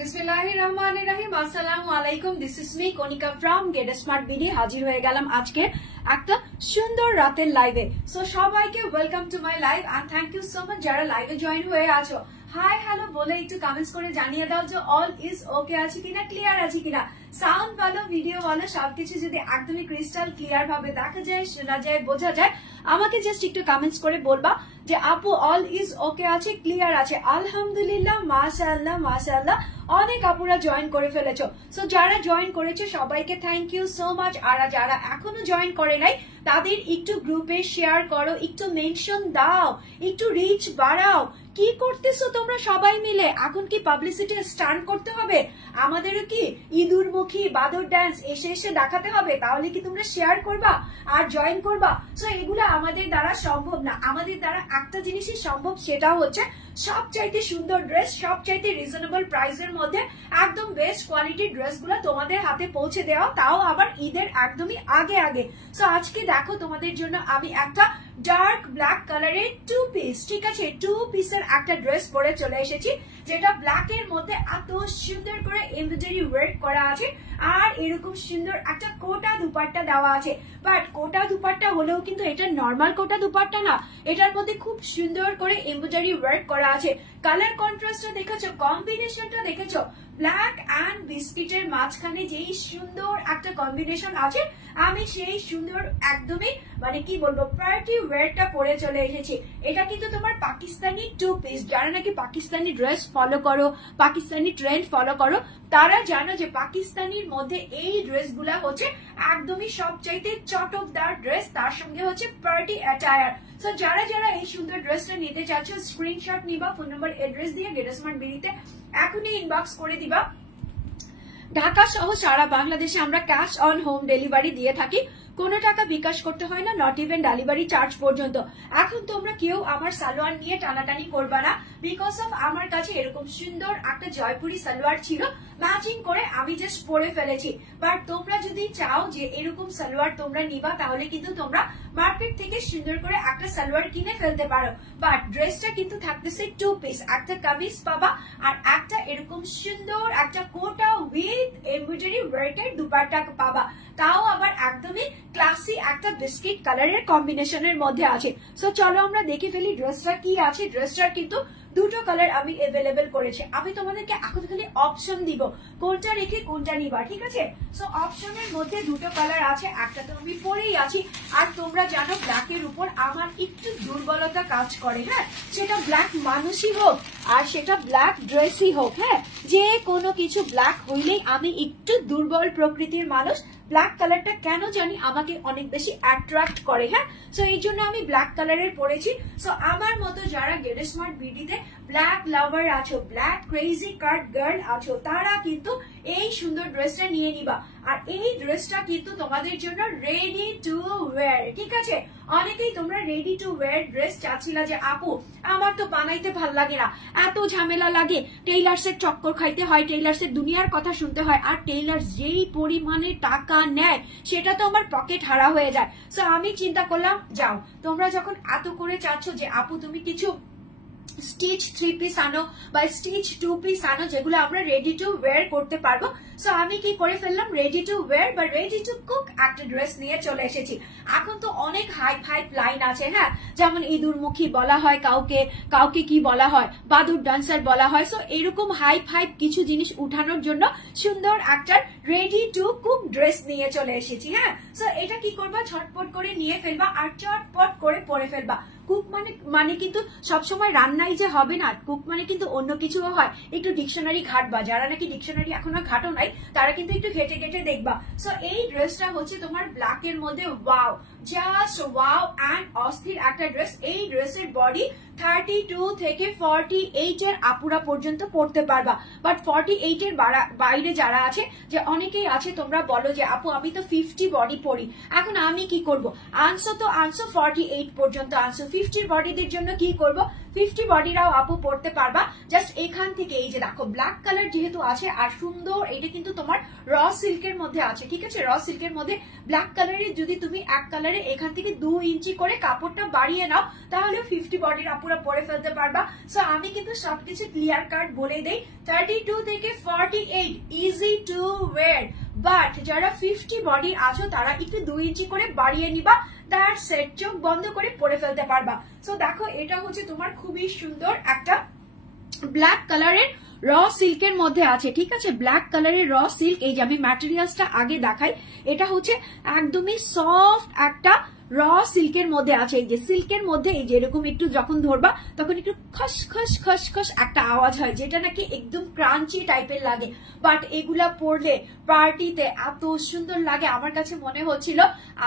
বিসমিল্লাহিররহমানিররহিম। আসসালামু আলাইকুম। This is me Konika from Get Smart BD. হাজির হয়ে গেলাম আজকে একটা সুন্দর রাতের লাইভে। সো সবাইকে welcome to my live and thank you so much যারা লাইভে জয়েন হয়ে আছো। হাই হ্যালো বলে একটু কমেন্টস করে জানিয়ে দাও যে অল ইজ ওকে আছে কিনা, ক্লিয়ার আছে কিনা, সাউন্ড ভালো, ভিডিও ভালো, সবকিছু যদি একদমই ক্রিস্টাল ক্লিয়ার ভাবে দেখা যায়, শোনা যায়, বোঝা যায়, আমাকে জাস্ট একটু কমেন্টস করে বলবা যে আপু অল ইজ ওকে আছে, ক্লিয়ার আছে। আলহামদুলিল্লাহ, মাশাআল্লাহ মাশাআল্লাহ, অনেক আপুরা জয়েন করে ফেলেছো। সো যারা জয়েন করেছে সবাইকে থ্যাংক ইউ সো মাচ। আর যারা এখনো জয়েন করে নাই তাদের একটু গ্রুপে শেয়ার করো, একটু মেনশন দাও, একটু রিচ বাড়াও। কি করতেছো তোমরা সবাই মিলে? এখন কি পাবলিসিটি স্টান্ট করতে হবে? আমাদেরও কি ইঁদুরমুখী বাদর ডান্স এসে এসে দেখাতে হবে? তাহলে কি তোমরা শেয়ার করবা আর জয়েন করবা? সো এগুলো আমাদের দ্বারা সম্ভব না। আমাদের দ্বারা একটা জিনিসই সম্ভব, সেটা হচ্ছে সবচাইতে সুন্দর ড্রেস, সবচাইতে রিজনেবল প্রাইসের মধ্যে একদম বেস্ট কোয়ালিটির ড্রেসগুলো তোমাদের হাতে পৌঁছে দেওয়া, তাও আবার ঈদের একদমই আগে আগে। সো আজকে দেখো তোমাদের জন্য আমি একটা ডার্ক ব্ল্যাক কালারের টু পিস, ঠিক আছে, টু পিসের একটা ড্রেস পরে চলে এসেছি, যেটা ব্ল্যাক এর মধ্যে এত সুন্দর করে এমব্রয়ডারি ওয়ার্ক করা আছে আর এরকম সুন্দর একটা কোটা দুপাট্টা দেওয়া আছে। বাট কোটা দুপাট্টা হলেও কিন্তু এটা নর্মাল কোটা দুপাট্টা না, এটার মধ্যে খুব সুন্দর করে এমব্রয়ডারি ওয়ার্ক করা আছে। কালার কন্ট্রাস্টটা দেখেছো, কম্বিনেশনটা দেখেছো, ব্ল্যাক এন্ড বিস্কিটের মাঝখানে যেই সুন্দর একটা কম্বিনেশন আছে, আমি সেই সুন্দর একদমই মানে কি বলবো পার্টি ওয়্যারটা পরে চলে এসেছি। এটা কিন্তু তোমার পাকিস্তানি টু পিস। যারা নাকি পাকিস্তানি ড্রেস ফলো করো, পাকিস্তানি ট্রেন্ড ফলো করো, তারা জানো যে পাকিস্তানির মধ্যে এই ড্রেসগুলা হচ্ছে একদমই সবচাইতে চটকদার ড্রেস, তার সঙ্গে হচ্ছে পার্টি অ্যাটায়ার। সো যারা যারা এই সুন্দর ড্রেসটা নিতে চাচ্ছ, স্ক্রিনশট নিবা, ফোন নাম্বার এড্রেস দিয়ে গেট স্মার্ট বিডিতে এখনই ইনবক্স করে দিবা। ঢাকা সহ সারা বাংলাদেশে আমরা ক্যাশ অন হোম ডেলিভারি দিয়ে থাকি, কোনো টাকা বিকাশ করতে হয় না, নট ইভেন ডেলিভারি চার্জ পর্যন্ত। এখন তোমরা কেউ আমার সালোয়ার নিয়ে টানাটানি করবা না, বিকজ অফ আমার কাছে এরকম সুন্দর একটা জয়পুরি সালোয়ার ছিল, ম্যাচিং করে আমি জাস্ট পরে ফেলেছি। বাট তোমরা যদি চাও যে এরকম সালোয়ার তোমরা নিবা, তাহলে কিন্তু তোমরা মার্কেট থেকে সুন্দর করে একটা সালোয়ার কিনে ফেলতে পারো। বাট ড্রেসটা কিন্তু থাকতেছে টু পিস, একটা কামিজ পাবা আর একটা এরকম সুন্দর একটা কোটা উইথ এমব্রয়ডারি ওয়ার্কের দুপাট্টা পাবা, তাও আবার একদমই ক্লাসি একটা বিস্কিট কালারের কম্বিনেশনের মধ্যে আছে। সো চলো আমরা দেখে ফেলি ড্রেসটা কি আছে। ড্রেসটার কিন্তু দুটো কালার আমি এভেলেবেল করেছি। আমি তোমাদেরকে এখন খালি অপশন দিব কোনটা রেখে কোনটা নিবা, ঠিক আছে। সো অপশনের মধ্যে দুটো কালার আছে, একটা তো আমি পরেই আছি। আর তোমরা জানো ব্ল্যাকের উপর আমার একটু দুর্বলতা কাজ করে, হ্যাঁ, সেটা ব্ল্যাক মানুষই হোক আর সেটা ব্ল্যাক ড্রেসই হোক, হ্যাঁ, যে কোনো কিছু ব্ল্যাক হইলেই আমি একটু দুর্বল প্রকৃতির মানুষ। ব্ল্যাক কালারটা কেন জানি আমাকে অনেক বেশি অ্যাট্রাক্ট করে, হ্যাঁ। সো এই জন্য আমি ব্ল্যাক কালারের পরেছি। সো আমার মতো যারা গেট স্মার্ট বিডিতে ব্ল্যাক লাভার আছো, ব্ল্যাক ক্রেজি কার্ড গার্ল আছো, তারা কিন্তু এই সুন্দর ড্রেসটা নিয়ে নিবা। আর এই ড্রেসটা কিন্তু তোমাদের জন্য রেডি টু ওয়্যার, ঠিক আছে। অনেকেই তোমরা রেডি টু ওয়্যার ড্রেস চাচ্ছিলা যে আপু আমার তো বানাইতে ভাল লাগে না, এত ঝামেলা লাগে, টেইলার্সের চক্কর খাইতে হয়, টেইলার্সের দুনিয়ার কথা শুনতে হয়, আর টেইলার্স যেই পরিমাণে টাকা নেয় সেটা তো আমার পকেট হারা হয়ে যায়। সো আমি চিন্তা করলাম যাও, তোমরা যখন এত করে চাচ্ছ যে আপু তুমি কিছু স্টিচ থ্রি পিস আনো বা স্টিচ টু পিস আনো, যেগুলো আমরা রেডি টু ওয়্যার করতে পারবো। সো আমি কি করে ফেললাম, রেডি টু ওয়্যার বা রেডি টু কুক একটা ড্রেস নিয়ে চলে এসেছি। এখন তো অনেক হাইপ হাইপ লাইন আছে, হ্যাঁ, যেমন ইঁদুরমুখী বলা হয় কাউকে, কাউকে কি বলা হয় বাদুর ডান্সার বলা হয়। সো এরকম হাইপ হাইপ কিছু জিনিস উঠানোর জন্য সুন্দর একটা রেডি টু কুক ড্রেস নিয়ে চলে এসেছি, হ্যাঁ। সো এটা কি করবা, ঝটপট করে নিয়ে ফেলবা আর চটপট করে পরে ফেলবা। কুক মানে কিন্তু সবসময় রান্নাই যে হবে না, কুক মানে কিন্তু অন্য কিছুও হয়। একটু ডিকশনারি ঘাটবা, যারা নাকি ডিকশনারি এখনো ঘাটো নাই তারা কিন্তু একটু ঘেটে ঘেটে দেখবা। সো এই ড্রেসটা হচ্ছে তোমার ব্ল্যাক এর মধ্যে ওয়াও, জাস্ট ওয়াও এন্ড অস্থির একটা ড্রেস। এই ড্রেসের বডি 32 থেকে 48 এর আপুরা পর্যন্ত পড়তে পারবা। বাট 48 এর বাইরে যারা আছে, যে অনেকেই আছে তোমরা বলো যে আপু আমি তো 50 বডি পড়ি, এখন আমি কি করব, আনসো তো আনসো 48 পর্যন্ত আনসো, 50 বডিদের জন্য কি করব 50 বডিরাও আপু পড়তে পারবা। জাস্ট এখান থেকে এই যে দেখো ব্ল্যাক কালার যেহেতু আছে আর সুন্দর, এটা কিন্তু তোমার র সিল্কের মধ্যে আছে, ঠিক আছে। র সিল্কের মধ্যে ব্ল্যাক কালারের যদি তুমি এক কালারে এখান থেকে 2 ইঞ্চি করে কাপড়টা বাড়িয়ে নাও তাহলে 50 বডির আপুরা পরে ফেলতে পারবা। সো আমি কিন্তু সবকিছু ক্লিয়ার কাট বলে দেই। 32 থেকে 48 ইজি টু ওয়্যার, বাট যারা 50 বডি আছো তারা একটু 2 ইঞ্চি করে বাড়িয়ে নিবা, তার সেট চোখ বন্ধ করে পরে ফেলতে পারবা। সো দেখো এটা হচ্ছে তোমার খুবই সুন্দর একটা ব্ল্যাক কালারের র সিল্কের মধ্যে আছে, ঠিক আছে। ব্ল্যাক কালারের র সিল্ক, এই যে আমি ম্যাটেরিয়ালসটা আগে দেখাই, এটা হচ্ছে একদমই সফট একটা র সিল্কের মধ্যে আছে। এই যে সিল্কের মধ্যে এই যে এরকম একটু যখন ধরবা তখন একটু খস খস খস খস একটা আওয়াজ হয়, যেটা নাকি একদম ক্রাঞ্চি টাইপের লাগে। বাট এগুলা পরলে পার্টিতে এত সুন্দর লাগে, আমার কাছে মনে হচ্ছিল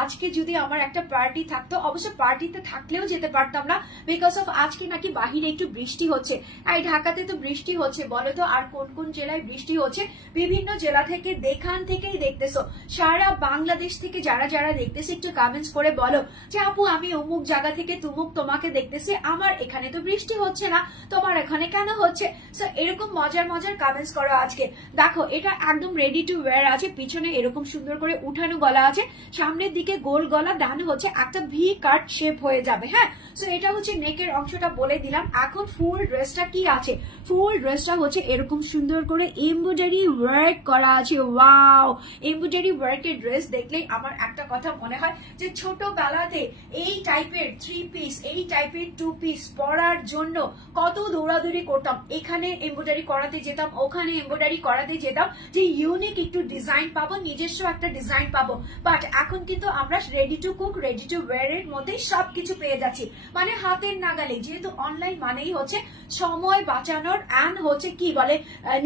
আজকে যদি আমার একটা পার্টি থাকতো, অবশ্য পার্টিতে থাকলেও যেতে পারতাম না, বিকজ অফ আজকে নাকি বাহিরে একটু বৃষ্টি হচ্ছে। এই ঢাকাতে তো বৃষ্টি হচ্ছে, বলো তো আর কোন কোন জেলায় বৃষ্টি হচ্ছে? বিভিন্ন জেলা থেকে, দেখান থেকেই দেখতেছো, সারা বাংলাদেশ থেকে যারা যারা দেখতেছে একটু কমেন্টস করে বলো যে আপু আমি অমুক জায়গা থেকে তোমাকে দেখতেছি, আমার এখানে তো বৃষ্টি হচ্ছে না, তোমার এখানে কেন হচ্ছে? সো এরকম মজার মজার কমেন্টস করো আজকে। দেখো এটা একদম রেডি টু ওয়্যার আছে, পিছনে এরকম সুন্দর করে উঠানো গলা আছে, সামনের দিকে গোল গলা, ডান হচ্ছে একটা ভি কাট শেপ হয়ে যাবে। হ্যাঁ, সো এটা হচ্ছে নেকের অংশটা বলে দিলাম। এখন ফুল ড্রেসটা কি আছে? ফুল ড্রেসটা হচ্ছে এরকম সুন্দর করে এমব্রয়ডারি ওয়ার্ক করা আছে। ওয়াও, এমব্রয়ডারি ওয়ার্কের ড্রেস দেখলেই আমার একটা কথা মনে হয় যে ছোটবেলাতে এই টাইপের 3 পিস, এই টাইপের 2 পিস পরার জন্য কত দৌড়াদৌড়ি করতাম, এখানে এমব্রয়ডারি করাতে যেতাম, ওখানে এমব্রয়ডারি করাতে যেতাম, যে ইউনিক একটু ডিজাইন পাবো, নিজস্ব একটা ডিজাইন পাবো। বাট এখন কিন্তু আমরা ready to cook, ready to wire এর মধ্যেই সবকিছু পেয়ে যাচ্ছি, মানে হাতের নাগালে। যেহেতু অনলাইন মানেই হচ্ছে সময় বাঁচানোর অ্যান্ড হচ্ছে কি বলে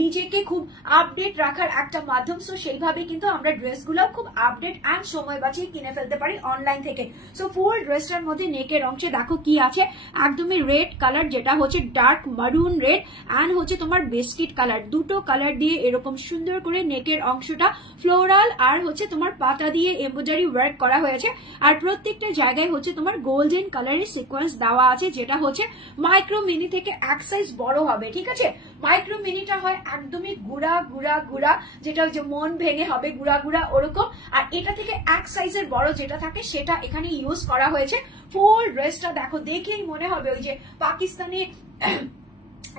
নিজেকে খুব আপডেট রাখার একটা মাধ্যম। সো সেইভাবে কিন্তু আমরা ড্রেসগুলো খুব আপডেট অ্যান্ড সময় বাঁচিয়ে কিনে ফেলতে পারি অনলাইন থেকে। সো ফুল ড্রেসটার মধ্যে নেকের অংশে দেখো কি আছে, একদমই রেড কালার, যেটা হচ্ছে ডার্ক মারুন রেড অ্যান্ড হচ্ছে তোমার বিস্কিট কালার, দুটো কালার দিয়ে এরকম সুন্দর করে নেকের অংশটা ফ্লোরাল আর হচ্ছে তোমার পাতা দিয়ে এমব্রয়ডারি ওয়ার্ক করা হয়েছে। আর প্রত্যেকটা জায়গায় হচ্ছে তোমার গোল্ডেন কালারের সিকোয়েন্স দেওয়া আছে, যেটা হচ্ছে মাইক্রো মিনি থেকে এক সাইজ বড় হবে, ঠিক আছে। মাইক্রো মিনিটা হয় একদমই গুড়া গুড়া গুড়া, যেটা যে মন ভেঙে হবে গুড়া গুড়া ওরকম, আর এটা থেকে এক সাইজের বড় যেটা থাকে সেটা এখানে ইউজ করা হয়েছে। ফুল ড্রেসটা দেখো, দেখেই মনে হবে ওই যে পাকিস্তানি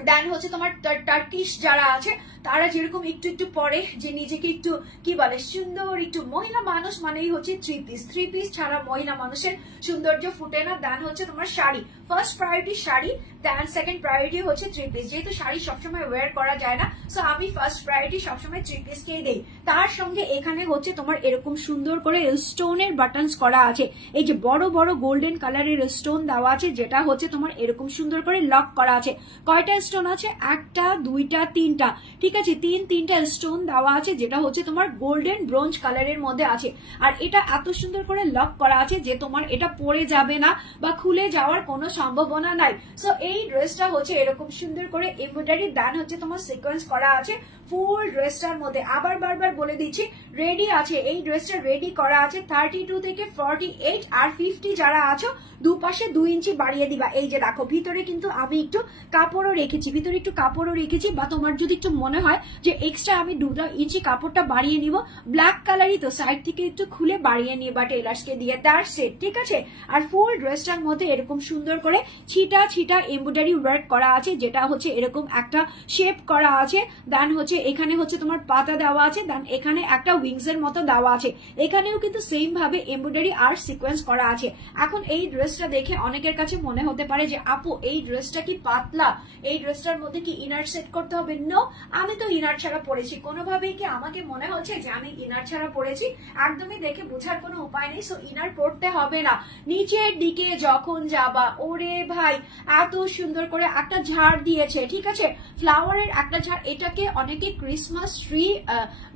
দেন হচ্ছে তোমার টার্কিশ যারা আছে তারা যেরকম একটু একটু পরে, যে নিজেকে একটু কি বলে সুন্দর, একটু মহিলা মানুষ মানেই হচ্ছে 3 পিস, 3 পিস ছাড়া মহিলা মানুষের সৌন্দর্য ফুটে না। দেন হচ্ছে তোমার sari, first priority sari, then second priority হচ্ছে 3 পিস। যেহেতু শাড়ি সবসময় ওয়্যার করা যায় না, সো আমি ফার্স্ট প্রায়োরিটি সবসময় 3 পিস কেই দেই। তার সঙ্গে এখানে হচ্ছে তোমার এরকম সুন্দর করে স্টোনের বাটনস করা আছে, এই যে বড় বড় গোল্ডেন কালারের স্টোন দেওয়া আছে, যেটা হচ্ছে তোমার এরকম সুন্দর করে লক করা আছে। কয়টা স্টোন আছে? একটা, দুইটা, তিনটা, ঠিক আছে, তিনটা স্টোন দেওয়া আছে, যেটা হচ্ছে তোমার গোল্ডেন ব্রোঞ্জ কালারের মধ্যে আছে। আর এটা এত সুন্দর করে লক করা আছে যে তোমার এটা পরে যাবে না বা খুলে যাওয়ার কোনো সম্ভাবনা নাই। সো এই ড্রেসটা হচ্ছে এরকম সুন্দর করে এমব্রয়ডারি দান হচ্ছে তোমার সিকোয়েন্স করা আছে ফুল ড্রেসটার মধ্যে। আবার বারবার বলে দিচ্ছি, রেডি আছে, এই ড্রেসটা রেডি করা আছে 32 থেকে 48 আর 50 যারা আছো দুপাশে 2 ইঞ্চি বাড়িয়ে দিবা। এই যে দেখো ভিতরে কিন্তু আমি একটু কাপড়ও রেখেছি, ভিতরে একটু কাপড়ও রেখেছি, বা তোমার যদি একটু মনে হয় যে এক্সট্রা আমি 2 ইঞ্চি কাপড়টা বাড়িয়ে নিব, ব্ল্যাক কালারই তো, সাইড থেকে একটু খুলে বাড়িয়ে নিবা টেলার্সকে দিয়ে, তার সেট, ঠিক আছে। আর ফুল ড্রেসটার মধ্যে এরকম সুন্দর করে ছিটা ছিটা এমব্রয়ডারি ওয়ার্ক করা আছে, যেটা হচ্ছে এরকম একটা শেপ করা আছে। দেন হচ্ছে এখানে হচ্ছে তোমার পাতা দেওয়া আছে, দেন এখানে একটা উইংস এর মতো দেওয়া আছে, এখানেও কিন্তু সেম ভাবে এমব্রয়ডারি আর সিকোয়েন্স করা আছে। এখন এই ড্রেসটা দেখে অনেকের কাছে মনে হতে পারে যে আপু এই ড্রেসটা কি পাতলা, এই ড্রেসটার মধ্যে কি ইনার সেট করতে হবে? নো, আমি তো ইনার ছাড়া পরেছি, কোনোভাবেই কি আমাকে মনে হচ্ছে যে আমি ইনার ছাড়া পরেছি? একদমই দেখে বোঝার কোনো উপায় নেই। সো ইনার পড়তে হবে না। নিচের দিকে যখন যাবা, ওরে ভাই এত সুন্দর করে একটা ঝাড় দিয়েছে, ঠিক আছে, ফ্লাওয়ারের একটা ঝাড়, এটাকে অনেকে ক্রিসমাস ট্রি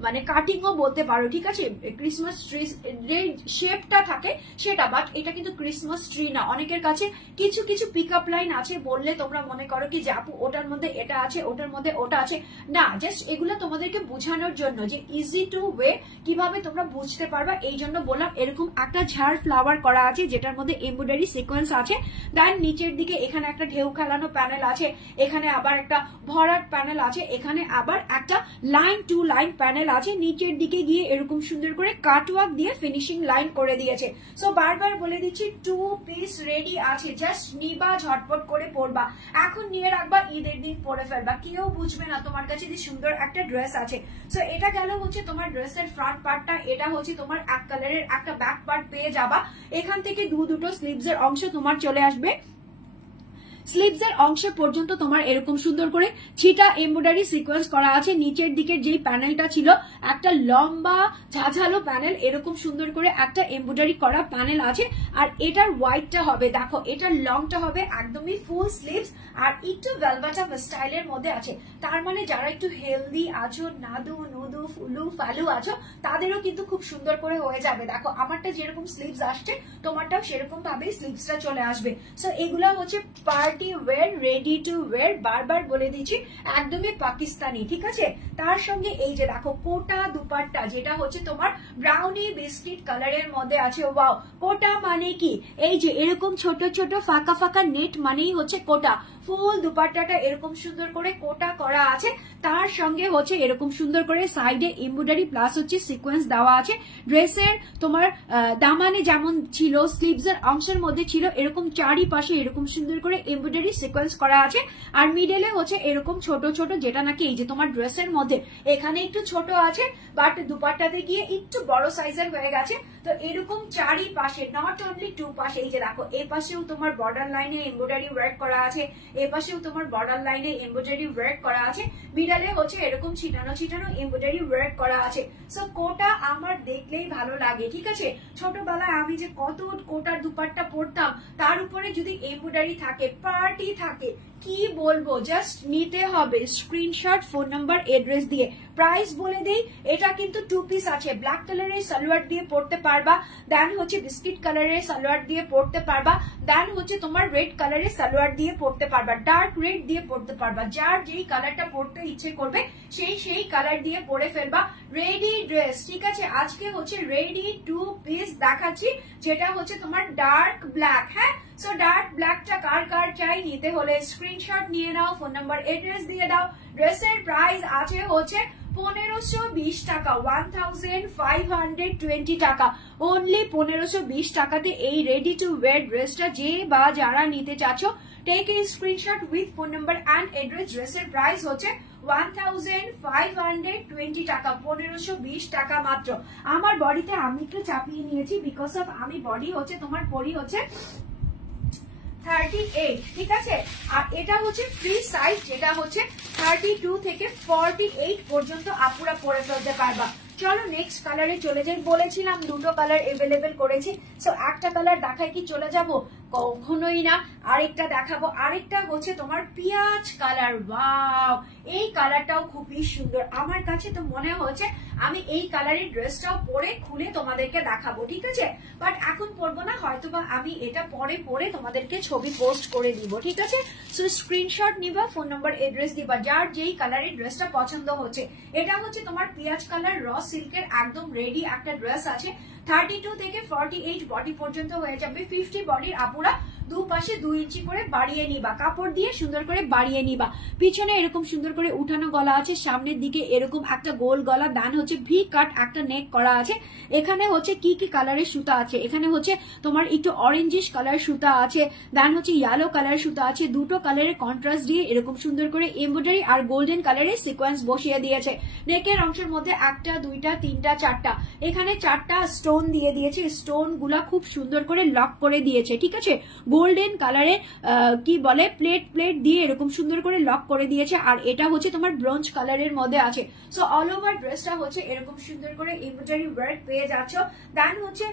মানে কাটিংও বলতে পারো, ঠিক আছে, ক্রিসমাস ট্রি যে শেপটা থাকে সেটা, বাট এটা কিন্তু ক্রিসমাস ট্রি না। অনেকের কাছে কিছু কিছু পিক আপ লাইন আছে, বললে তোমরা মনে করো কি যে আপু ওটার মধ্যে এটা আছে, ওটার মধ্যে ওটা আছে, না, জাস্ট এগুলো তোমাদেরকে বোঝানোর জন্য যে ইজি টু ওয়ে কিভাবে তোমরা বুঝতে পারবা, এই জন্য বললাম। এরকম একটা ঝাড় ফ্লাওয়ার করা আছে যেটার মধ্যে এমব্রয়ডারি সিকোয়েন্স আছে, দেন দেন নিচের দিকে এখানে একটা ঢেউ খেলানো প্যানেল আছে, এখানে আবার একটা ভরাট প্যানেল আছে, এখানে আবার একটা লাইন টু লাইন প্যানেল আছে, নিচের দিকে গিয়ে এরকম সুন্দর করে কাটওয়ার্ক দিয়ে ফিনিশিং লাইন করে দিয়েছে। সো বারবার বলে দিচ্ছি 2 পিস রেডি আছে, জাস্ট নিবা, ঝটপট করে পরবা, এখন নিয়ে রাখবা, ঈদের দিন পরে ফেলবা, কেউ বুঝবে না তোমার কাছে যে সুন্দর একটা ড্রেস আছে। সো এটা গেল হচ্ছে তোমার ড্রেসের ফ্রন্ট পার্টটা, এটা হচ্ছে তোমার এক কালারের একটা ব্যাক পার্ট পেয়ে যাবা, এখান থেকে দুটো স্লিভস এর অংশ তোমার চলে আসবে, স্লিভস এর অংশ পর্যন্ত তোমার এরকম সুন্দর করে ছিটা এমব্রয়ডারি সিকোয়েন্স করা আছে, নিচের দিকের যেই প্যানেলটা ছিল একটা লম্বা ঝাঝালো প্যানেল, এরকম সুন্দর করে একটা এমব্রয়ডারি করা প্যানেল আছে, আর এটার ওয়াইডটা হবে, দেখো এটার লংটা হবে একদমই ফুল স্লিভস, আর একটু ভেলভেটা স্টাইলের মধ্যে আছে, তার মানে যারা একটু হেলদি আছো, নাদু নুদু ফুলু ফালু আছো, তাদেরও কিন্তু খুব সুন্দর করে হয়ে যাবে। দেখো আমারটা যেরকম স্লিভস আসছে, তোমারটাও সেরকম ভাবে স্লিভসটা চলে আসবে। সো এগুলা হচ্ছে party wear, ready to wire, বারবার বলে দিচ্ছি একদমই পাকিস্তানি, ঠিক আছে। তার সঙ্গে এই যে দেখো কোটা দুপাট্টা, যেটা হচ্ছে তোমার ব্রাউনি বিস্কিট কালারের মধ্যে আছে। ওয়াও, কোটা মানে কি, এই যে এরকম ছোট ছোট ফাঁকা ফাঁকা নেট মানেই হচ্ছে কোটা। ফুল দুপাট্টাটা এরকম সুন্দর করে কোটা করা আছে, তার সঙ্গে হচ্ছে এরকম সুন্দর করে সাইডে এমব্রয়ডারি প্লাস হচ্ছে সিকোয়েন্স দেওয়া আছে। ড্রেসের তোমার দামানে যেমন ছিল, স্লিভস এর অংশের মধ্যে ছিল এরকম চারিপাশে এরকম সুন্দর করে এমব্রয়ডারি সিকোয়েন্স করা আছে, আর মিডলে হচ্ছে এরকম ছোট ছোট, যেটা নাকি এই যে তোমার ড্রেসের মধ্যে এখানে একটু ছোট আছে, বাট দুপাট্টাতে গিয়ে একটু বড় সাইজের হয়ে গেছে। তো এরকম চারিপাশে, নট অনলি টু পাশে, এই যে দেখো এ পাশেও তোমার বর্ডার লাইনে এমব্রয়ডারি ওয়ার্ক করা আছে, এ পাশেও তোমার বর্ডার লাইনে এমব্রয়ডারি ওয়ার্ক করা আছে, মিডলে হচ্ছে এরকম ছিটানো ছিটানো এমব্রয়ডারি ওয়ার্ক করা আছে। সো কোটা আমার দেখলেই ভালো লাগে, ঠিক আছে। ছোটবেলায় আমি যে কত কোটার দুপাট্টা পরতাম, তার উপরে যদি এমব্রয়ডারি থাকে, পার্টি থাকে, কি বলবো, জাস্ট নিতে হবে স্ক্রিনশট, ফোন নাম্বার, এড্রেস দিয়ে। প্রাইস বলে দেই, এটা কিন্তু 2 পিস আছে, ব্ল্যাক কালারের সালোয়ার দিয়ে পরতে পারবা, দেন হচ্ছে বিস্কিট কালারের সালোয়ার দিয়ে পরতে পারবা, দেন হচ্ছে তোমার রেড কালারের সালোয়ার দিয়ে পরতে পারবা, ডার্ক রেড দিয়ে পরতে পারবা, যার যেই কালারটা পরতে ইচ্ছে করবে সেই কালার দিয়ে পরে ফেলবা। রেডি ড্রেস, ঠিক আছে। আজকে হচ্ছে রেডি 2 পিস দেখাচ্ছি, যেটা হচ্ছে তোমার ডার্ক ব্ল্যাক। হ্যাঁ, সো ডার্ক ব্ল্যাকটা কার কার চাই, নিতে হলে স্ক্রিনশট নিয়ে নাও, ফোন নাম্বার, এড্রেস দিয়ে দাও। ড্রেসের প্রাইস আছে হচ্ছে 1520 টাকা, 1520 টাকা, অনলি 1520 টাকাতে এই রেডি টু ওয়্যার ড্রেসটা যে বা যারা নিতে চাচ্ছ, take a screenshot with phone number and address. ড্রেসের প্রাইস হচ্ছে 1520 টাকা, 1520 টাকা মাত্র। আমার বডিতে আমি একটু চাপিয়ে নিয়েছি, বিকজ অফ আমি বডি হচ্ছে তোমার পরি হচ্ছে 38, ঠিক আছে। আর এটা হচ্ছে ফ্রি সাইজ, যেটা হচ্ছে 32 থেকে 48 পর্যন্ত আপুরা পরে ফেলতে পারবা। চলো নেক্সট কালারে চলে যাই, বলেছিলাম দুটো কালার এভেলেবেল করেছি, সো একটা কালার দেখায় কি চলে যাব, কখনোই না। আরেকটা দেখাবো, আরেকটা হচ্ছে তোমার পিঁয়াজ কালার। ওয়াও, এই কালারটাও খুবই সুন্দর, আমার কাছে তো মনে হচ্ছে আমি এই কালারের ড্রেসটাও পরে খুলে তোমাদেরকে দেখাবো, ঠিক আছে। বাট এখন পরবো না, হয়তোবা আমি এটা পরে পরে তোমাদেরকে ছবি পোস্ট করে দিব, ঠিক আছে। সো স্ক্রিনশট নিবা, ফোন নাম্বার, এড্রেস দিবা, যার যেই কালারের ড্রেসটা পছন্দ হচ্ছে। এটা হচ্ছে তোমার পিঁয়াজ কালার র সিল্কের একদম রেডি একটা ড্রেস আছে, 32 থেকে 48 বডি পর্যন্ত হয়ে যাবে। 50 বডির আপুরা দুপাশে 2 ইঞ্চি করে বাড়িয়ে নিবা, কাপড় দিয়ে সুন্দর করে বাড়িয়ে নিবা। পিছনে এরকম সুন্দর করে উঠানো গলা আছে, সামনের দিকে এরকম একটা গোল গলা, দান হচ্ছে ভি কাট একটা নেক করা আছে। এখানে হচ্ছে কি কি কালারের সুতা আছে, এখানে হচ্ছে তোমার একটু অরেঞ্জিশ কালার সুতা আছে, দান হচ্ছে ইয়েলো কালার সুতা আছে, দুটো কালারের কন্ট্রাস্ট দিয়ে এরকম সুন্দর করে এমব্রয়ডারি আর গোল্ডেন কালারের সিকোয়েন্স বসিয়ে দিয়েছে। নেকের অংশের মধ্যে 1টা 2টা 3টা 4টা, এখানে 4টা স্টোন দিয়ে দিয়েছে, স্টোন গুলা খুব সুন্দর করে লক করে দিয়েছে, ঠিক আছে। গোল্ডেন কালারের কি বলে প্লেট প্লেট দিয়ে এরকম সুন্দর করে লক করে দিয়েছে, আর এটা হচ্ছে তোমার ব্রোঞ্জ কালারের মধ্যে আছে। সো অল ওভার ড্রেসটা হচ্ছে এরকম সুন্দর করে এমব্রয়ডারি ওয়ার্ক পেয়ে যাচ্ছ, দেন হচ্ছে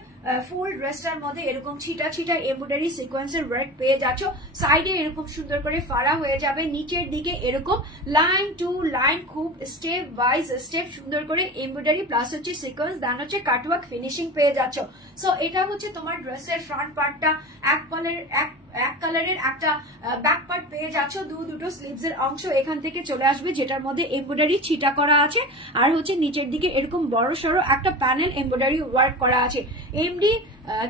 ফুল ড্রেসটার মধ্যে এরকম ছিটা ছিটা এমব্রয়ডারি সিকোয়েন্সের ওয়ার্ক পেয়ে যাচ্ছ, সাইডে এরকম সুন্দর করে ফাড়া হয়ে যাবে, নিচের দিকে এরকম লাইন টু লাইন খুব স্টেপ ওয়াইজ স্টেপ সুন্দর করে এমব্রয়ডারি প্লাস হচ্ছে সিকোয়েন্স, দেন হচ্ছে কাটওয়ার্ক ফিনিশিং পেয়ে যাচ্ছ। সো এটা হচ্ছে তোমার ড্রেসের ফ্রন্ট পার্টটা, এক এক কালারের একটা ব্যাক পার্ট পেয়ে যাচ্ছ, দুটো স্লিভস এর অংশ এখান থেকে চলে আসবে, যেটার মধ্যে এমব্রয়ডারি ছিটা করা আছে, আর হচ্ছে নিচের দিকে এরকম বড় সড়ো একটা প্যানেল এমব্রয়ডারি ওয়ার্ক করা আছে। এমডি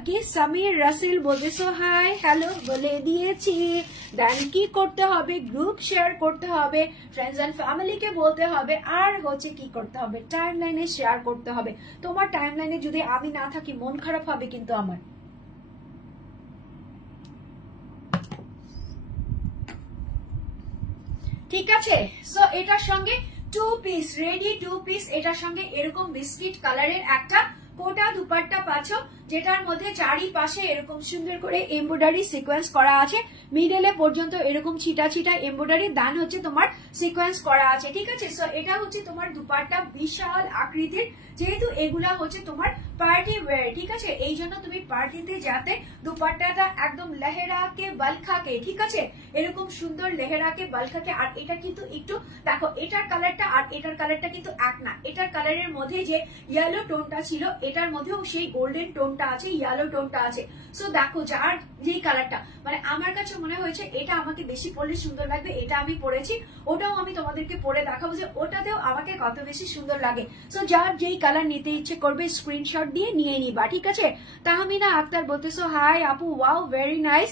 কি সামির রাসেল বলতেছো হাই হ্যালো বলে দিয়েছি। দেন কি করতে হবে, গ্রুপ শেয়ার করতে হবে, ফ্রেন্ডস এন্ড ফ্যামিলিকে বলতে হবে, আর হচ্ছে কি করতে হবে, টাইম লাইনে শেয়ার করতে হবে। তোমার টাইম লাইনে যদি আমি না থাকি মন খারাপ হবে কিন্তু আমার। ঠিক আছে, সো এটার সঙ্গে 2 পিস রেডি 2 পিস, এটার সঙ্গে এরকম বিস্কিট কালারের একটা কোটা দুপাট্টা পাচ্ছ, যেটার মধ্যে চারিপাশে এরকম সুন্দর করে এমব্রয়ডারি সিকোয়েন্স করা আছে, মিডলে পর্যন্ত এরকম ছিটা ছিটা এমব্রয়ডারি, দান হচ্ছে তোমার সিকোয়েন্স করা আছে। ঠিক আছে, সো এটা হচ্ছে তোমার দুপাট্টা, বিশাল আকৃতির, যেহেতু এগুলা হচ্ছে তোমার পার্টি ওয়্যার। ঠিক আছে, এই জন্য তুমি পার্টিতে যাতে দুপাট্টাটা একদম লেহেরাকে বালখাকে, ঠিক আছে, এরকম সুন্দর লেহেরাকে বালখাকে। আর এটা কিন্তু একটু দেখো, এটার কালারটা আর এটার কালারটা কিন্তু এক না। এটার কালারের মধ্যে যে ইয়েলো টোনটা ছিল, এটার মধ্যেও সেই গোল্ডেন টোনটা আছে, ইয়েলো টোনটা আছে। সো দেখো, যার যেই কালারটা মানে আমার কাছে মনে হয়েছে এটা আমাকে বেশি পরলে সুন্দর লাগবে, এটা আমি পরেছি, ওটাও আমি তোমাদেরকে পরে দেখাবো যে ওটাতেও আমাকে কত বেশি সুন্দর লাগে। সো যার যেই কালার নিতে ইচ্ছে করবে স্ক্রিনশট দিয়ে নিয়ে নিবা। ঠিক আছে, তাহমিনা আক্তার বলতেছো হাই আপু, ওয়াও ভেরি নাইস,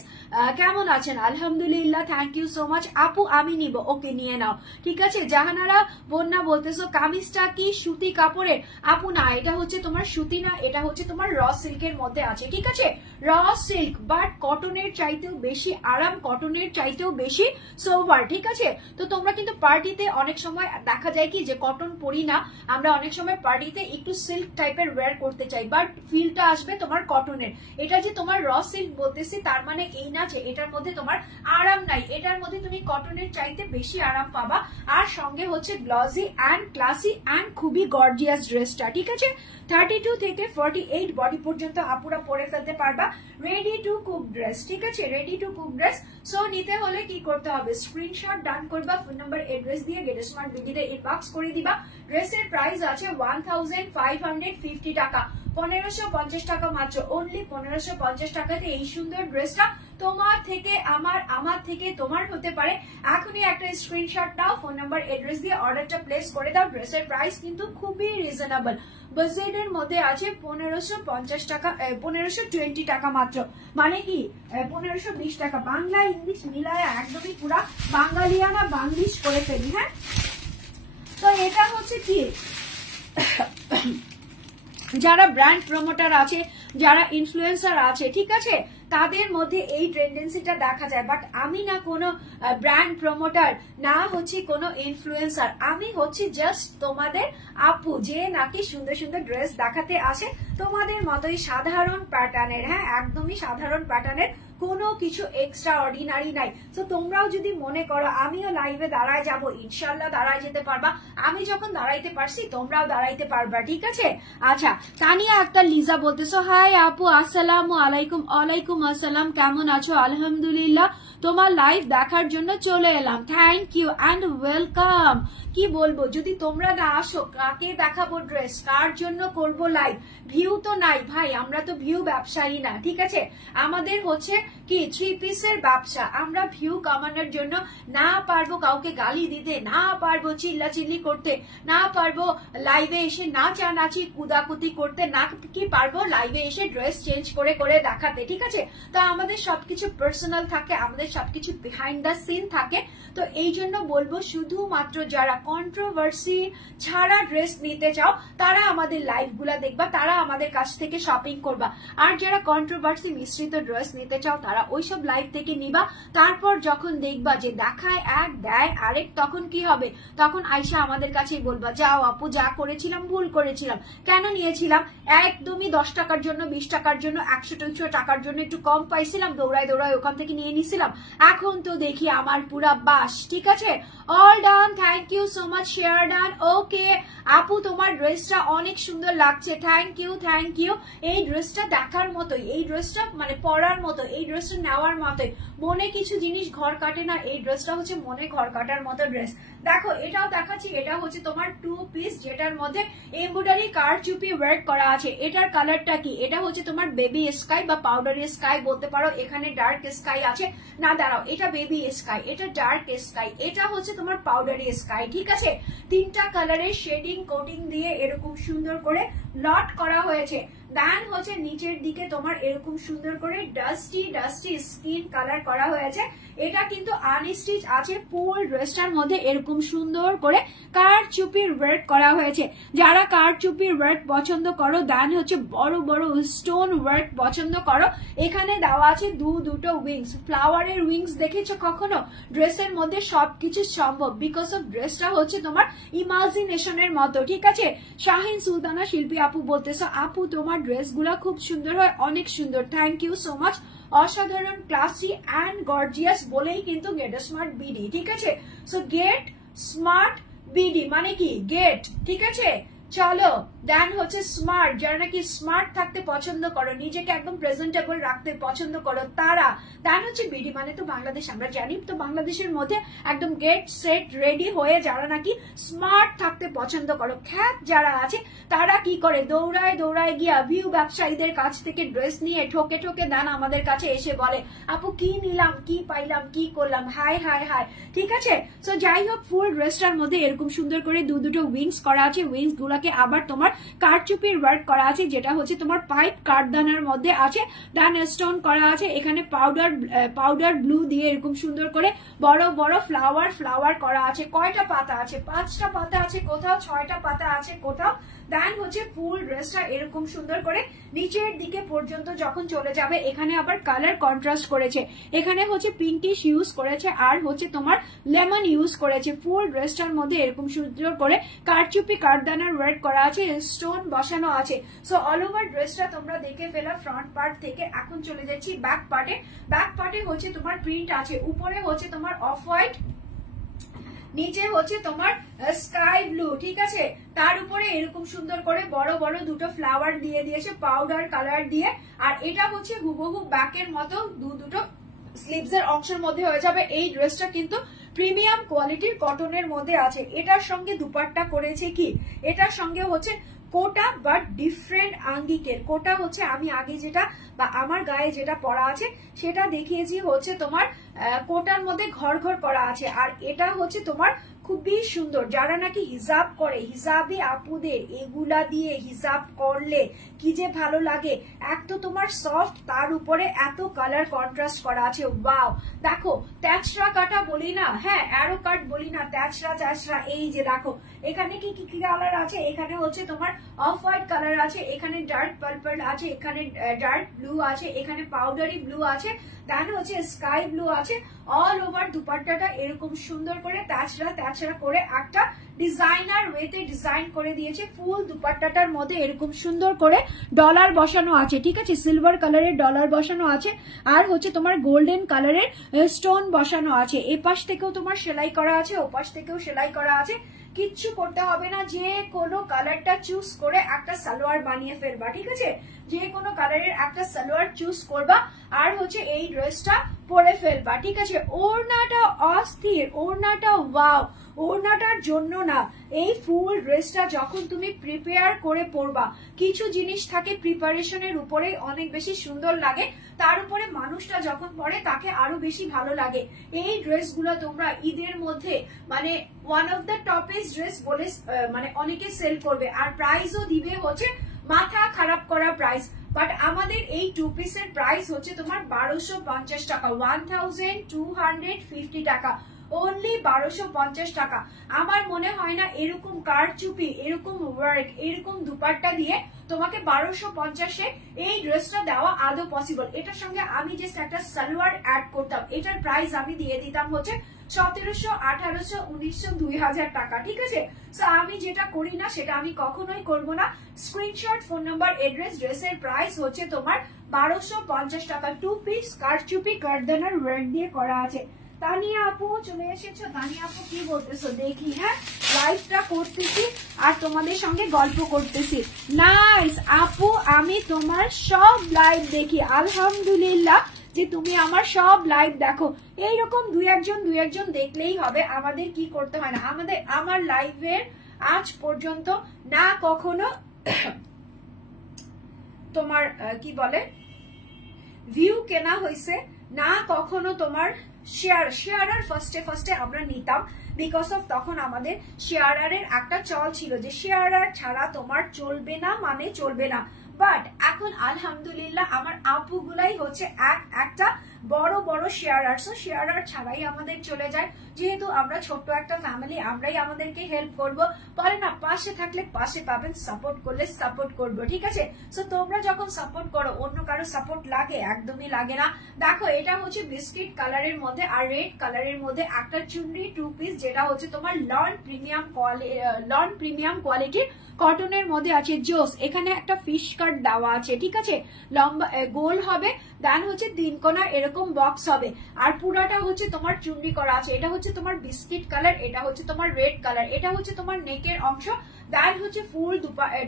কেমন আছেন? আলহামদুলিল্লাহ, থ্যাংক ইউ সো মাচ আপু, আমি নিব, ওকে নিয়ে নাও। ঠিক আছে, জাহানারা বন্যা বলতেছো কামিজটা কি সুতি কাপড়ের? আপু না, এটা হচ্ছে তোমার সুতি না, এটা হচ্ছে তোমার র সিল্কের মধ্যে আছে। ঠিক আছে, র সিল্ক, বাট কটনের চাইতেও বেশি আরাম, কটনের চাইতেও বেশি সোভার। ঠিক আছে, তো তোমরা কিন্তু পার্টিতে অনেক সময় দেখা যায় কি যে কটন পরি না, আমরা অনেক সময় পার্টিতে একটু সিল্ক টাইপের ওয়্যার করতে চাই, বাট ফিলটা আসবে তোমার কটনের। এটা যে তোমার র সিল্ক বলতেছি তার মানে এই না যে এটার মধ্যে তোমার আরাম নাই, এটার মধ্যে তুমি কটনের চাইতে বেশি আরাম পাবা। আর সঙ্গে হচ্ছে গ্লসি অ্যান্ড ক্লাসি অ্যান্ড খুবই গর্জিয়াস ড্রেসটা। ঠিক আছে, 32 থেকে 48 বডি পর্যন্ত আপুরা পরে ফেলতে পারবা, রেডি টু কুক ড্রেস। ঠিক আছে, ready to cook dress. So নিতে হলে কি করতে হবে, স্ক্রিনশট ডান করবা, ফোন নাম্বার এড্রেস দিয়ে গেট স্মার্ট বিডিতে ইনবক্স করে দিবা। ড্রেসের প্রাইস আছে 1550 টাকা, 1550 টাকা মাত্র, অনলি 1550 টাকাতে এই সুন্দর ড্রেসটা তোমার থেকে আমার থেকে তোমার হতে পারে। এখনই একটা স্ক্রিনশট নাও, ফোন নাম্বার এড্রেস দিয়ে অর্ডারটা প্লেস করে দাও। ড্রেসের প্রাইস কিন্তু খুবই রিজনেবল, বাজেটের মধ্যে আছে 1550 টাকা, 1520 টাকা মাত্র, মানে কি 1520 টাকা। বাংলা ইংলিশ মিলায় একদমই পুরা বাঙালিয়ানা বাংলিশ করে ফেলি। হ্যাঁ, তো এটা হচ্ছে কি যারা ব্র্যান্ড প্রমোটার আছে, যারা ইনফ্লুয়েন্সার আছে, ঠিক আছে, তাদের মধ্যে এই টেন্ডেন্সিটা দেখা যায়। বাট আমি না কোনো ব্র্যান্ড প্রমোটার, না হচ্ছে কোনো ইনফ্লুয়েন্সার, আমি হচ্ছে জাস্ট তোমাদের আপু, যে নাকি সুন্দর সুন্দর ড্রেস দেখাতে আসে তোমাদের মতোই সাধারণ প্যাটার্নের। হ্যাঁ, একদমই সাধারণ প্যাটার্নের, কোনো কিছু এক্সট্রা অর্ডিনারি নাই। তো তোমরাও যদি মনে করো আমিও লাইভে দাঁড়ায় যাব, ইনশাল্লাহ দাঁড়ায় যেতে পারবা। আমি যখন দাঁড়াইতে পারছি তোমরাও দাঁড়াইতে পারবা। ঠিক আছে, আচ্ছা, তানিয়া আক্তার লিজা বলতেছো হাই আপু, আসসালামু আলাইকুম। ওয়ালাইকুম আসসালাম, কেমন আছো? আলহামদুলিল্লাহ, তোমার লাইভ দেখার জন্য চলে এলাম, থ্যাংক ইউ অ্যান্ড ওয়েলকাম। কি বলবো, যদি তোমরা না আসো কাকে দেখাবো ড্রেস, কার জন্য করব লাইভ? ভিউ তো নাই ভাই, আমরা তো ভিউ ব্যবসায়ী না। ঠিক আছে, আমাদের হচ্ছে কি 3 পিসের ব্যবসা। আমরা ভিউ কামানোর জন্য না পারবো কাউকে গালি দিতে, না পারবো চিল্লাচিল্লি করতে, না পারবো লাইভে এসে নাচানাচি কুদাকুতি করতে, না কি পারবো লাইভে এসে ড্রেস চেঞ্জ করে করে দেখাতে। ঠিক আছে, তো আমাদের সবকিছু পার্সোনাল থাকে, আমাদের সবকিছু বিহাইন্ড দ্য সিন থাকে। তো এই জন্য বলবো শুধুমাত্র যারা কন্ট্রোভার্সি ছাড়া ড্রেস নিতে চাও তারা আমাদের লাইভ গুলা দেখবা, তারা আমাদের কাছ থেকে শপিং করবা। আর যারা কন্ট্রোভার্সি মিশ্রিত ড্রেস নিতে চাও তারা ওইসব লাইভ থেকে নিবা। তারপর যখন দেখবা যে দেখায় এক দেয় আরেক, তখন কি হবে, তখন আইসা আমাদের কাছেই বলবা যাও আপু, যা করেছিলাম ভুল করেছিলাম, কেন নিয়েছিলাম, একদমই 10 টাকার জন্য 20 টাকার জন্য 100-200 টাকার জন্য একটু কম পাইছিলাম, দৌড়ায় দৌড়ায় ওখান থেকে নিয়ে নিছিলাম, এখন তো দেখি আমার পুরা বাস। ঠিক আছে, all done, thank you so much, share done. Okay আপু, তোমার ড্রেসটা অনেক সুন্দর লাগছে, থ্যাংক ইউ থ্যাংক ইউ। এই ড্রেসটা দেখার মতোই, এই ড্রেসটা মানে পরার মতো, এই ড্রেসটা নেওয়ার মতোই। মনে কিছু জিনিস ঘর কাটে না, এই ড্রেসটা হচ্ছে মনে ঘর কাটার মতো ড্রেস। দেখো এটাও দেখাচ্ছি, এটা হচ্ছে তোমার 2 পিস যেটার মধ্যে এমব্রয়ডারি কারচুপি ওয়ার্ক করা আছে। এটার কালারটা কি, এটা হচ্ছে তোমার বেবি স্কাই বা পাউডারি স্কাই বলতে পারো, এখানে ডার্ক স্কাই আছে না, দাঁড়াও এটা বেবি স্কাই, এটা ডার্ক স্কাই, এটা হচ্ছে তোমার পাউডারি স্কাই, ঠিক আছে। তিনটা কালারের শেডিং কোটিং দিয়ে এরকম সুন্দর করে লট করা হয়েছে। দেন হচ্ছে নিচের দিকে তোমার এরকম সুন্দর করে ডাস্টি স্কিন কালার করা হয়েছে। এটা কিন্তু আনস্টিচ আছে, ফুল ড্রেসটার মধ্যে এরকম সুন্দর করে কারচুপির ওয়ার্ক করা হয়েছে। যারা কারচুপির ওয়ার্ক পছন্দ করো, দেন হচ্ছে বড় বড় স্টোন ওয়ার্ক পছন্দ করো, এখানে দেওয়া আছে দুটো উইংস। ফ্লাওয়ারের উইংস দেখেছো কখনো? ড্রেসের মধ্যে সবকিছু সম্ভব, বিকজ অফ ড্রেসটা হচ্ছে তোমার ইমাজিনেশনের মতো, ঠিক আছে। শাহিন সুলতানা শিল্পী আপু বলতেছো, আপু তোমার ড্রেসগুলো খুব সুন্দর হয়, অনেক সুন্দর, থ্যাংক ইউ সো মাচ। অসাধারণ, ক্লাসি অ্যান্ড গর্জিয়াস বলেই কিন্তু গেট স্মার্ট বিডি, ঠিক আছে। সো গেট স্মার্ট বিডি মানে কি গেট, ঠিক আছে। চলো দেন হচ্ছে স্মার্ট, যারা নাকি স্মার্ট থাকতে পছন্দ করো, নিজেকে একদম প্রেজেন্টেবল রাখতে পছন্দ করো তারা, দেন হচ্ছে বিডি মানে তো বাংলাদেশ, আমরা জানি তো বাংলাদেশের মধ্যে একদম গেট সেট রেডি হয়ে যারা নাকি স্মার্ট থাকতে পছন্দ করো। খ্যাত যারা আছে তারা কি করে, দৌড়ায় গিয়া ভিউ ব্যবসায়ীদের কাছ থেকে ড্রেস নিয়ে ঠকে দেন আমাদের কাছে এসে বলে, আপু কি নিলাম, কি পাইলাম, কি করলাম, হাই, ঠিক আছে। সো যাই হোক, ফুল ড্রেসটার মধ্যে এরকম সুন্দর করে দুটো উইংস করা আছে। উইংস গুলাকে আবার তোমার কারচুপির ওয়ার্ক করা আছে, যেটা হচ্ছে তোমার পাইপ কাঠদানার মধ্যে আছে। দেন স্টোন করা আছে, এখানে পাউডার ব্লু দিয়ে এরকম সুন্দর করে বড় বড় ফ্লাওয়ার করা আছে। কয়টা পাতা আছে? 5টা পাতা আছে কোথাও, 6টা পাতা আছে কোথাও। দেন হচ্ছে ফুল ড্রেসটা এরকম সুন্দর করে নিচের দিকে পর্যন্ত যখন চলে যাবে, এখানে আবার কালার কন্ট্রাস্ট করেছে, এখানে হচ্ছে পিঙ্কিশ ইউজ করেছে আর হচ্ছে তোমার লেমন ইউজ করেছে। ফুল ড্রেসটার মধ্যে এরকম সুন্দর করে কারচুপি কাঠদানার ওয়ার্ক করা আছে, স্টোন বসানো আছে। সো অল ওভার ড্রেসটা তোমরা দেখে ফেলা ফ্রন্ট পার্ট থেকে। এখন চলে যাচ্ছি ব্যাক পার্টে। ব্যাক পার্টে হচ্ছে তোমার প্রিন্ট আছে, উপরে হচ্ছে তোমার অফ হোয়াইট, নিচে হচ্ছে তোমার স্কাই ব্লু, ঠিক আছে। তার উপরে এরকম সুন্দর করে বড় বড় দুটো ফ্লাওয়ার দিয়ে দিয়েছে পাউডার কালার দিয়ে। আর এটা হচ্ছে হুবহু ব্যাকের মতো দুটো স্লিভস এর অংশের মধ্যে হয়ে যাবে। এই ড্রেসটা কিন্তু প্রিমিয়াম কোয়ালিটির কটনের মধ্যে আছে। এটার সঙ্গে দুপাট্টা করেছে কি, এটার সঙ্গে হচ্ছে কোটা, বাট ডিফারেন্ট আঙ্গিকের কোটা। হচ্ছে আমি আগে যেটা বা আমার গায়ে যেটা পরা আছে সেটা দেখিয়েছি, হচ্ছে তোমার কোটার মধ্যে ঘর করা আছে। আর এটা হচ্ছে তোমার খুবই সুন্দর, যারা নাকি হিজাব করে, হিজাবি আপুদের এগুলা দিয়ে হিজাব করলে কি যে ভালো লাগে। এক তো তোমার সফট, তার উপরে এত কালার কন্ট্রাস্ট করা আছে। ওয়াও, দেখো তেচরা কাটা বলি না, হ্যাঁ অ্যারো কাট বলি না, তেচরা। এই যে দেখো এখানে কি কালার আছে, এখানে হচ্ছে তোমার অফ হোয়াইট কালার আছে, এখানে ডার্ক পার্পল আছে, এখানে ডার্ক ব্লু আছে, এখানে পাউডারি ব্লু আছে, দেন হচ্ছে স্কাই ব্লু আছে। অল ওভার দুপাট্টাটা এরকম সুন্দর করে তেচরা করে একটা ডিজাইনার ওয়েতে ডিজাইন করে দিয়েছে। ফুল দুপাট্টাটার মধ্যে এরকম সুন্দর করে ডলার বসানো আছে, ঠিক আছে, সিলভার কালারের ডলার বসানো আছে। আর হচ্ছে তোমার গোল্ডেন কালারের স্টোন বসানো আছে। এ পাশ থেকেও তোমার সেলাই করা আছে, ও পাশ থেকেও সেলাই করা আছে। কিচ্ছু করতে হবে না, যে কোনো কালারটা চুজ করে একটা সালোয়ার বানিয়ে ফেলবা, ঠিক আছে। যে কোনো কালারের একটা সালোয়ার চুজ করবা আর হচ্ছে এই ড্রেসটা পরে ফেলবা, ঠিক আছে। ওড়নাটা অস্থির, ওড়নাটা ওয়াও। ওড়নাটার জন্য না, এই ফুল ড্রেসটা যখন তুমি প্রিপেয়ার করে পরবা, কিছু জিনিস থাকে প্রিপারেশনের উপরে অনেক বেশি সুন্দর লাগে, তার উপরে মানুষটা যখন পরে তাকে আরো বেশি ভালো লাগে। এই ড্রেসগুলো তোমরা ঈদের মধ্যে মানে one of the toppest dress বলে মানে অনেকে সেল করবে, আর প্রাইসও দিবে হচ্ছে মাথা খারাপ করা প্রাইস। বাট আমাদের এই 2 পিসের প্রাইস হচ্ছে তোমার 1250 টাকা, 1250 টাকা, অনলি 1250 টাকা। আমার মনে হয় না এরকম কারচুপি, এরকম ওয়ার্ক, এরকম দুপাট্টা দিয়ে তোমাকে 1250-এ এই ড্রেসটা দেওয়া আদৌ পসিবল। এটার সঙ্গে আমি জাস্ট একটা সালোয়ার অ্যাড করতাম, এটার প্রাইস আমি দিয়ে দিতাম হচ্ছে 1700, 1800, 1900, 2000 টাকা, ঠিক আছে। সো আমি যেটা করি না সেটা আমি কখনোই করবো না। স্ক্রিনশট, ফোন নাম্বার, এড্রেস, ড্রেসের প্রাইস হচ্ছে তোমার 1250 টাকা। 2 পিস কারচুপি কাঠদানার ওয়ার্ক দিয়ে করা আছে। তানিয়া আপু চলে এসেছো, তানিয়া আপু কি বলতেছো দেখি। হ্যাঁ, লাইভটা করতেছি আর তোমাদের সঙ্গে গল্প করতেছি। নাইস আপু, আমি তোমার সব লাইভ দেখি আলহামদুলিল্লাহ। যে তুমি আমার সব লাইভ দেখো। এইরকম দুই একজন দেখলেই হবে, আমাদের কি করতে হয় না, আমার লাইভের আজ পর্যন্ত না কখনো তোমার কি বলে ভিউ কেনা হয়েছে, না কখনো তোমার শেয়ারার ফার্স্টে আমরা নিতাম, বিকজ অফ তখন আমাদের শেয়ারারের একটা চল ছিল যে শেয়ারার ছাড়া তোমার চলবে না মানে চলবে না। বাট এখন আলহামদুলিল্লাহ আমার আপুগুলাই হচ্ছে একটা বড় বড় শেয়ারার, সো শেয়ারার ছাড়াই আমাদের চলে যায়, যেহেতু আমরা ছোট্ট একটা ফ্যামিলি, আমরাই আমাদেরকে হেল্প করব, পারে না পাশে থাকলে পাশে পাবেন, সাপোর্ট করলে সাপোর্ট করবো, ঠিক আছে। সো তোমরা যখন সাপোর্ট করো অন্য কারো সাপোর্ট লাগে? একদমই লাগে না। দেখো এটা হচ্ছে বিস্কিট কালারের মধ্যে আর রেড কালারের মধ্যে একটা চুনরি 2 পিস, যেটা হচ্ছে তোমার লন প্রিমিয়াম কোয়ালিটির কটনের মধ্যে আছে। জোস, এখানে একটা ফিশ কাট দেওয়া আছে, ঠিক আছে, লম্বা গোল হবে, দেন হচ্ছে 3 কোণা এরকম বক্স হবে, আর পুরাটা হচ্ছে তোমার চুনরি করা আছে। এটা হচ্ছে তোমার বিস্কিট কালার, এটা হচ্ছে তোমার রেড কালার, এটা হচ্ছে তোমার নেকের অংশ, দেন হচ্ছে ফুল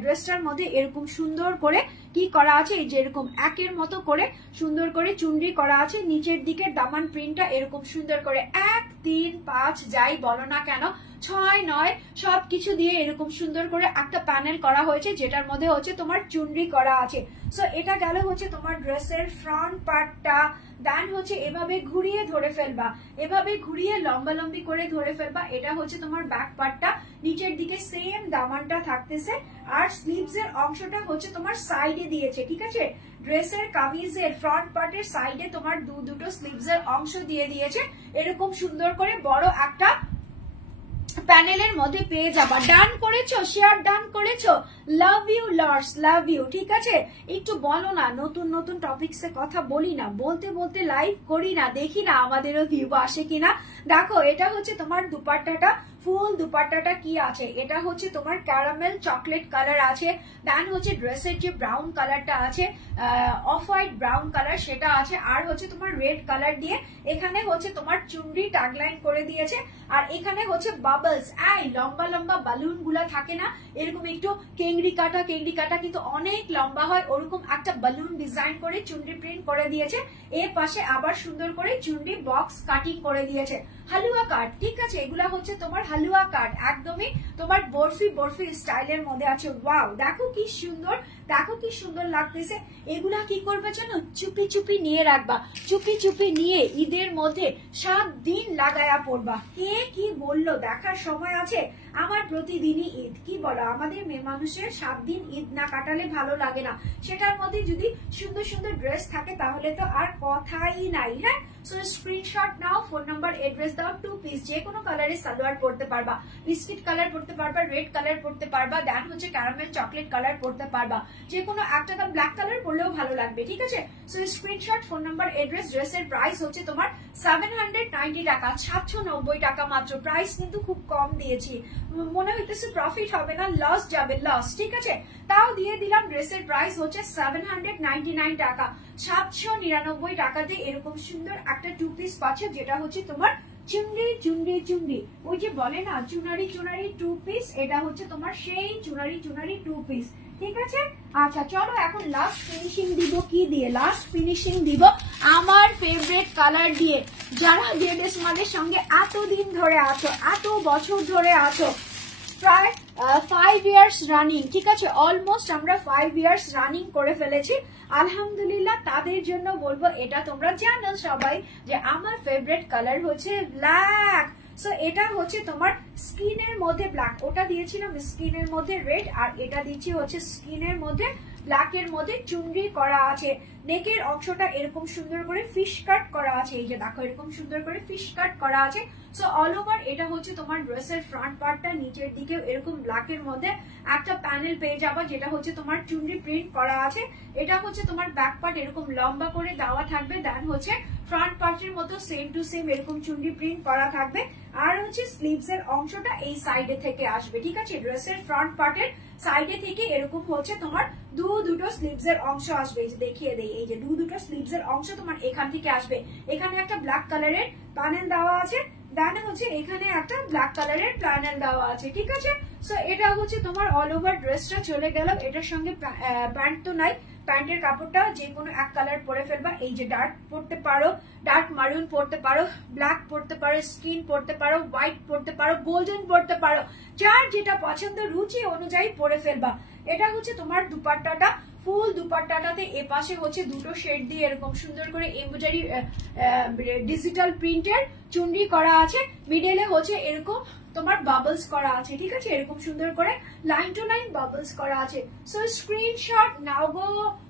ড্রেসটার মধ্যে এরকম সুন্দর করে কি করা আছে, এই যে এরকম একের মতো করে সুন্দর করে চুনরি করা আছে। নিচের দিকে দামান প্রিন্টটা এরকম সুন্দর করে 1 3 5 যাই বলো না কেন, 6 9 সবকিছু দিয়ে এরকম সুন্দর করে একটা প্যানেল করা হয়েছে, যেটার মধ্যে হচ্ছে তোমার চুনরি করা আছে। সো এটা গেল হচ্ছে তোমার ড্রেসের ফ্রন্ট পার্টটা, দেন হচ্ছে এভাবে ঘুরিয়ে ধরে ফেলবা, এভাবে ঘুরিয়ে লম্বালম্বি করে ধরে ফেলবা। এটা হচ্ছে তোমার ব্যাক পার্টটা, নিচের দিকে সেম দামানটা থাকতেছে, আর স্লিভস এর অংশটা হচ্ছে তোমার সাইডে দিয়েছে, ঠিক আছে। ড্রেসের কামিজের ফ্রন্ট পার্টের সাইডে তোমার দুটো স্লিভস এর অংশ দিয়ে দিয়েছে, এরকম সুন্দর করে বড় একটা প্যানেলের মধ্যে পেয়ে যাবা। ডান করেছো, শেয়ার ডান করেছো, love you lords, love you, ঠিক আছে। একটু বলো না, নতুন নতুন টপিকস এ কথা বলি না, বলতে বলতে লাইভ করি না, দেখি না আমাদেরও ভিউ আসে কিনা। দেখো এটা হচ্ছে তোমার দুপাট্টাটা, ফুল দুপাট্টাটা কি আছে, এটা হচ্ছে তোমার ক্যারামেল চকলেট কালার আছে, দেন হচ্ছে ড্রেসের যে ব্রাউন কালারটা আছে, অফ হোয়াইট ব্রাউন কালার সেটা আছে, আর হচ্ছে তোমার রেড কালার দিয়ে এখানে হচ্ছে তোমার চুনরি ট্যাগলাইন করে দিয়েছে, আর এখানে হচ্ছে বাবলস, এই লম্বা লম্বা বালুন গুলা থাকে না, এরকম একটু কেংড়ি কাটা কিন্তু অনেক লম্বা হয়, ওরকম একটা বালুন ডিজাইন করে চুনরি প্রিন্ট করে দিয়েছে। এর পাশে আবার সুন্দর করে চুনরি বক্স কাটিং করে দিয়েছে, হালুয়া কাট, ঠিক আছে। এগুলা হচ্ছে তোমার হালুয়া কাট, একদমই তোমার বরফি স্টাইলের মধ্যে আছে। ওয়াও, দেখো কি সুন্দর, দেখো কি সুন্দর লাগতেছে। এগুলা কি করবে জানো, চুপি নিয়ে রাখবা, চুপি নিয়ে ঈদের মধ্যে 7 দিন লাগায়া পড়বা। কে কি বললো দেখার সময় আছে? আমার প্রতিদিনই ঈদ, কি বলো, আমাদের মেয়ে মানুষের 7 দিন ঈদ না কাটালে ভালো লাগে না। সেটার মধ্যে যদি সুন্দর সুন্দর ড্রেস থাকে তাহলে তো আর কথাই নাই। হ্যাঁ, সো স্ক্রিনশট নাও, ফোন নাম্বার এড্রেস দাও, 2 পিস যে কোনো কালারের সালোয়ার পরতে পারবা, বিস্কিট কালার পরতে পারবা, রেড কালার পরতে পারবা, দেন হচ্ছে ক্যারামেল চকলেট কালার পরতে পারবা, যে কোনো একটা ব্ল্যাক কালার পরলেও ভালো লাগবে, ঠিক আছে। So screenshot, phone number, address. ড্রেসের প্রাইস হচ্ছে তোমার 790 টাকা, 790 টাকা মাত্র। প্রাইস কিন্তু খুব কম দিয়েছি, মনে হইতেছে প্রফিট হবে না, লস যাবে, লস, ঠিক আছে। তাও দিয়ে দিলাম। ড্রেসের প্রাইস হচ্ছে 799 টাকা, 799 টাকাতে এরকম সুন্দর একটা 2 পিস পাচ্ছে, যেটা হচ্ছে তোমার চুনরি, ওই যে বলে না চুনারি 2 পিস, এটা হচ্ছে তোমার সেই চুনারি 2 পিস, ঠিক আছে। আচ্ছা চলো এখন লাস্ট ফিনিশিং দিব, কি দিয়ে লাস্ট ফিনিশিং দিব? আমার ফেভারিট কালার দিয়ে। যারা জেড স্মার্টের সঙ্গে এতদিন ধরে আছো, এত বছর ধরে আছো, প্রায় 5 ইয়ার্স রানিং, ঠিক আছে, অলমোস্ট আমরা 5 ইয়ার্স রানিং করে ফেলেছি আলহামদুলিল্লাহ। তাদের জন্য বলবো, এটা তোমরা জানো সবাই যে আমার ফেভারিট কালার হচ্ছে ব্ল্যাক। সো এটা হচ্ছে তোমার স্কিনের মধ্যে ব্ল্যাক, ওটা দিয়েছিলাম স্কিনের মধ্যে রেড, আর এটা দিচ্ছি হচ্ছে স্কিনের মধ্যে ব্ল্যাকের মধ্যে চুনরি করা আছে। নেকের অংশটা এরকম সুন্দর করে ফিশ কাট করা আছে, এই যে দেখো এরকম সুন্দর করে ফিশ কাট করা আছে। সো অল ওভার এটা হচ্ছে তোমার ড্রেসের ফ্রন্ট পার্টটা, নিচের দিকে এরকম ব্ল্যাকের মধ্যে একটা প্যানেল পেয়ে যাবা, যেটা হচ্ছে তোমার চুনরি প্রিন্ট করা আছে। এটা হচ্ছে তোমার ব্যাক পার্ট এরকম লম্বা করে দেওয়া থাকবে, দেন হচ্ছে ফ্রন্ট পার্টের মতো সেম টু সেম এরকম চুনরি প্রিন্ট করা থাকবে, আর হচ্ছে স্লিভস এর অংশটা এই সাইডে থেকে আসবে, ঠিক আছে। ড্রেসের ফ্রন্ট পার্টের সাইডে থেকে এরকম হচ্ছে তোমার দুটো স্লিভস এর অংশ আসবে, এই যে দেখিয়ে দেই, এই যে দুটো স্লিভস এর অংশ তোমার এখান থেকে আসবে। এখানে একটা ব্ল্যাক কালারের প্যানেল দেওয়া আছে, দেন হচ্ছে এখানে একটা ব্ল্যাক কালারের প্যানেল দেওয়া আছে, ঠিক আছে। সো এটা হচ্ছে তোমার অল ওভার ড্রেসটা চলে গেল। এটার সঙ্গে প্যান্ট তো নাই, প্যান্টের কাপড়টা যে কোনো এক কালার পরে ফেলবা। এই যে ডার্ক পরতে পারো, ডার্ক মারুন পরতে পারো, ব্ল্যাক পরতে পারো, স্কিন পরতে পারো, হোয়াইট পরতে পারো, গোল্ডেন পরতে পারো, যার যেটা পছন্দ রুচি অনুযায়ী পরে ফেলবা। এটা হচ্ছে তোমার দুপাট্টাটা, ফুল দুপাট্টাটাতে এপাশে হচ্ছে দুটো শেড দিয়ে এরকম সুন্দর করে এমব্রয়ডারি ডিজিটাল প্রিন্টের চুনরি করা আছে, মিডলে হচ্ছে এরকম তোমার বাবলস করা আছে, ঠিক আছে, এরকম সুন্দর করে লাইন টু লাইন বাবলস করা আছে। সো স্ক্রিনশট নাও গো,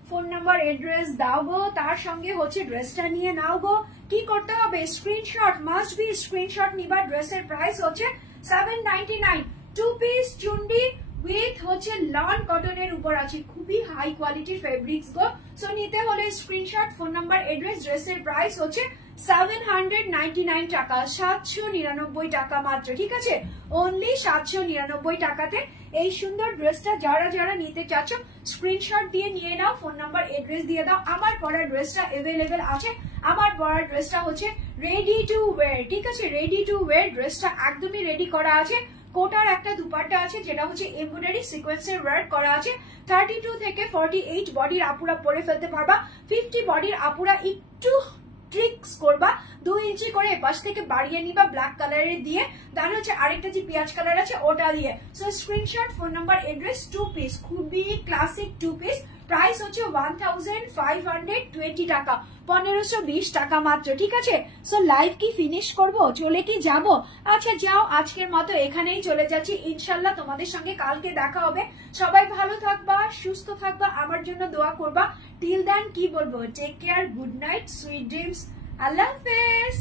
ফোন নাম্বার এড্রেস দাও গো, তার সঙ্গে হচ্ছে ড্রেসটা নিয়ে নাও গো। কি করতে হবে, স্ক্রিনশট মাস্ট বি, স্ক্রিনশট নিবা। ড্রেসের প্রাইস হচ্ছে 799, 2 পিস চুন্ডি উইথ হচ্ছে লন কটনের উপর আছে, খুবই হাই কোয়ালিটির ফেব্রিক্স গো। সো নিতে হলে স্ক্রিনশট, ফোন নাম্বার এড্রেস। ড্রেসের প্রাইস হচ্ছে 799 টাকা, 799 টাকা মাত্র, ঠিক আছে, অনলি 799 টাকাতে এই সুন্দর ড্রেসটা যারা যারা নিতে চাচ্ছ স্ক্রিনশট দিয়ে নিয়ে নাও, ফোন নাম্বার এড্রেস দিয়ে দাও। আমার পরা ড্রেসটা অ্যাভেলেবেল আছে, আমার পরা ড্রেসটা হচ্ছে রেডি টু ওয়্যার, ঠিক আছে, রেডি টু ওয়্যার ড্রেসটা একদমই রেডি করা আছে। কোটার একটা দুপাট্টা আছে যেটা হচ্ছে এমব্রয়ডারি সিকোয়েন্সের ওয়ার্ক করা আছে। 32 থেকে 48 বডির আপুরা পরে ফেলতে পারবা, 50 বডির আপুরা একটু ট্রিক্স করবা, 2 ইঞ্চি করে এপাশ থেকে বাড়িয়ে নিবা ব্ল্যাক কালারের দিয়ে, দেন হচ্ছে আরেকটা যে পেঁয়াজ কালার আছে ওটা দিয়ে। So screenshot, phone number address, 2 piece, খুবই ক্লাসিক 2 পিস। প্রাইস হচ্ছে 1520 টাকা, 1520 টাকা মাত্র, ঠিক আছে। সো লাইভ কি ফিনিশ করব, চলে কি যাব? আচ্ছা যাও, আজকের মতো এখানেই চলে যাচ্ছি, ইনশাল্লাহ তোমাদের সঙ্গে কালকে দেখা হবে। সবাই ভালো থাকবা, সুস্থ থাকবা, আমার জন্য দোয়া করবা। টিল দেন কি বলবো, take care, good night, sweet dreams, আল্লাহ হাফেজ।